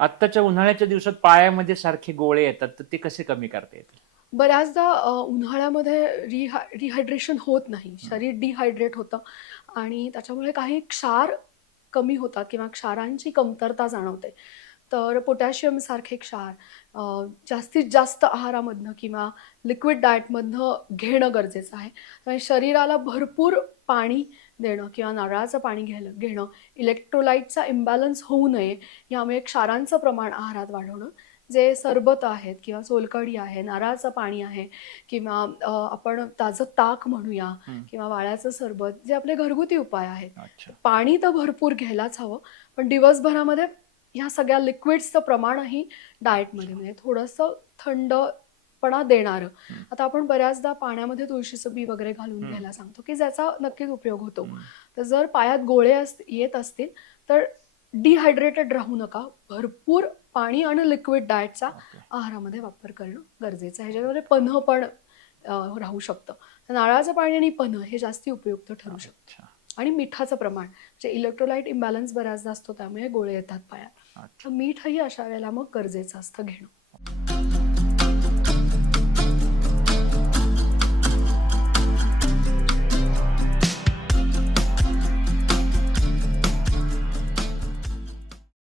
आत्ताच्या उन्हाळ्याच्या दिवसात पायामध्ये सारखे गोळे येतात, तर ते कसे कमी करता येतील? बऱ्याचदा उन्हाळ्यामध्ये रिहायड्रेशन होत नाही. हं. शरीर डिहायड्रेट होतं आणि त्याच्यामुळे काही क्षार कमी होतात किंवा क्षारांची कमतरता जाणवते. तर पोटॅशियम सारखे क्षार जास्तीत जास्त आहारामधनं किंवा लिक्विड डाएटमधनं घेणं गरजेचं आहे. त्यामुळे शरीराला भरपूर पाणी देणं किंवा नारळाचं पाणी घेणं, इलेक्ट्रोलाइटचा इम्बॅलन्स होऊ नये यामुळे क्षारांचं प्रमाण आहारात वाढवणं, जे सरबत आहेत किंवा सोलकढी आहे, नारळाचं पाणी आहे किंवा आपण ताजं ताक म्हणूया हं. किंवा वाळ्याचं सरबत, जे आपले घरगुती उपाय आहेत. अच्छा. पाणी तर भरपूर घ्यायलाच हवं, पण दिवसभरामध्ये ह्या सगळ्या लिक्विड्सचं प्रमाणही डाएटमध्ये अच्छा. म्हणजे थोडंसं थंडपणा देणारं. हं. आता आपण बऱ्याचदा पाण्यामध्ये तुळशीचं बी वगैरे घालून हं. घ्यायला सांगतो, की ज्याचा नक्कीच उपयोग होतो. हं. तर जर पायात गोळे येत असतील, तर डिहायड्रेटेड राहू नका. भरपूर पाणी आणि लिक्विड डाएटचा ओके. आहारामध्ये वापर करणं गरजेचं आहे. ह्याच्यामध्ये पन्हं पण राहू शकतं. तर नारळाचं पाणी आणि पन्हं हे जास्ती उपयुक्त ठरू शकतं. अच्छा. आणि मिठाचं प्रमाण, म्हणजे इलेक्ट्रोलाइट इम्बॅलन्स बऱ्याचदा असतो त्यामुळे गोळे येतात पायात. तर अच्छा. मीठही अशा वेळेला मग गरजेचं असतं घेणं.